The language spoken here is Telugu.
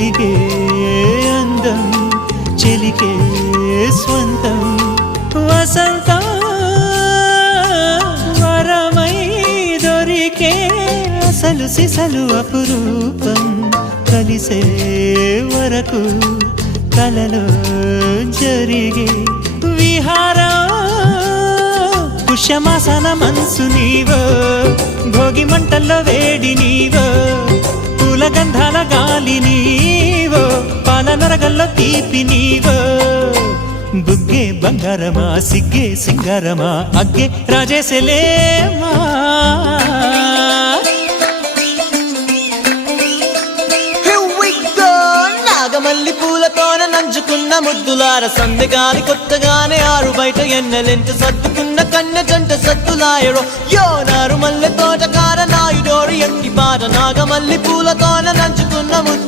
వెలిగే అందం చెలికే స్వంతం వసంతం వరమై దొరికే అసలు సిసలు అపురూపం కలిసే వరకు కలలో జరిగే విహారం పుష్యమాసన మనసు నీవో భోగి మంటల్లో వేడి నీవో పూల గంధాల గాలి నీవో పాల నరగల్లో తీపి నీవో బుగ్గే బంగారమా సిగ్గే సింగారమా అగ్గే రాజేసలేమా నాగమల్లి పూలతోన నంచుకున్న ముద్దులార సందెగాలి కొత్తగానే ఆరు బయట ఎన్నెలెంట సర్దుకున్న కన్న జంట సత్తులాయడో యో నారు మల్లె తోటకార నాయుడోరు ఎంకి పాట నాగమల్లి పూలతోన నంచుకున్న ముద్దు